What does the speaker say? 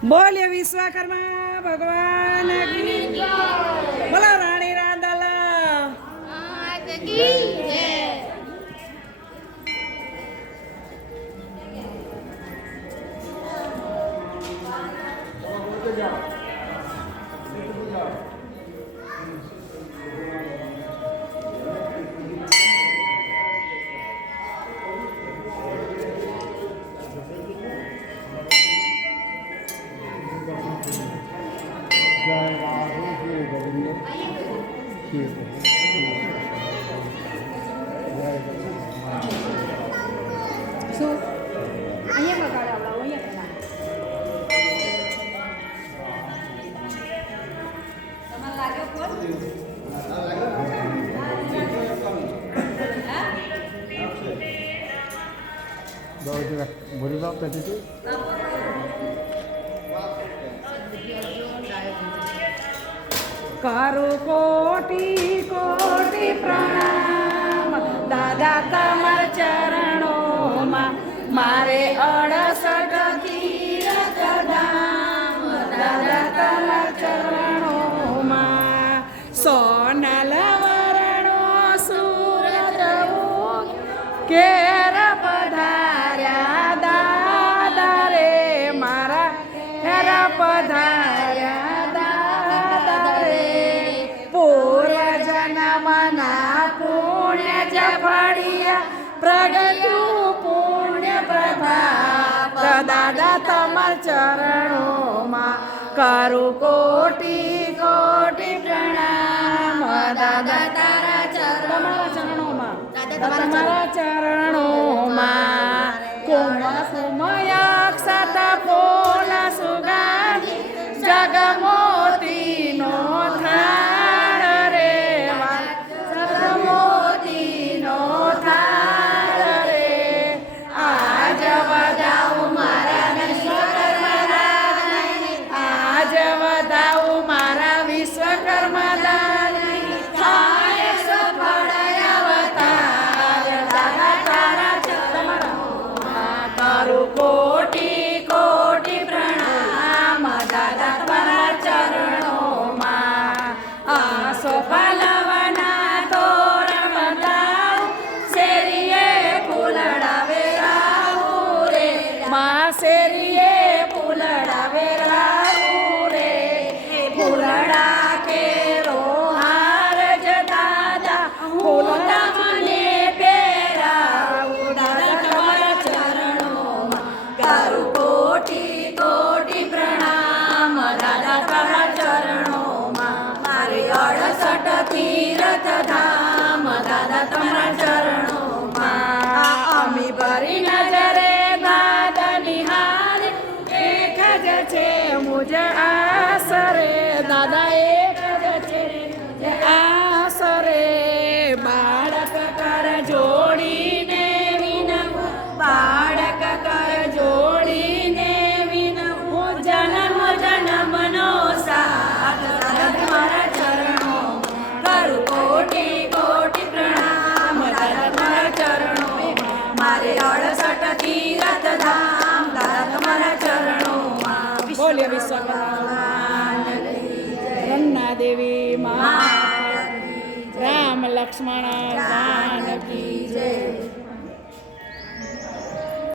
બોલ્ય વિશ્વકર્મા ભગવાન બોલો So, ayam apa? Kalau lawan ya? Bawa juga, boleh bawa tadi tuh? કરું કોટી કોટી પ્રણામ દાદા તમાર ચરણોમાં મારે અડસઠ તીરથ ચરણોમાં સોનલ વરણો સુરત કેર જન્મના પુણ્ય જ ફળિયા પ્રગટ્યું પુણ્ય પ્રભાત દાદા તમાર ચરણોમાં કરું કોટી કોટી પ્રણામ દાદા તારા ચરણોમાં ચરણોમાં તમારા કોટી કોટી પ્રણામ દાદા ચરણોમાં આ પલવના તોરણ શેરીએ ફૂલડાવે રાવું રે માં શેરીએ ફૂલડાવે તીરથ ધામ, દાદા તમારા ચરણોમાં. અમી ભરી નજરે દાદા નિહારે. એક જ છે મુજ આસરે લક્ષ્મણ વાન કી જય.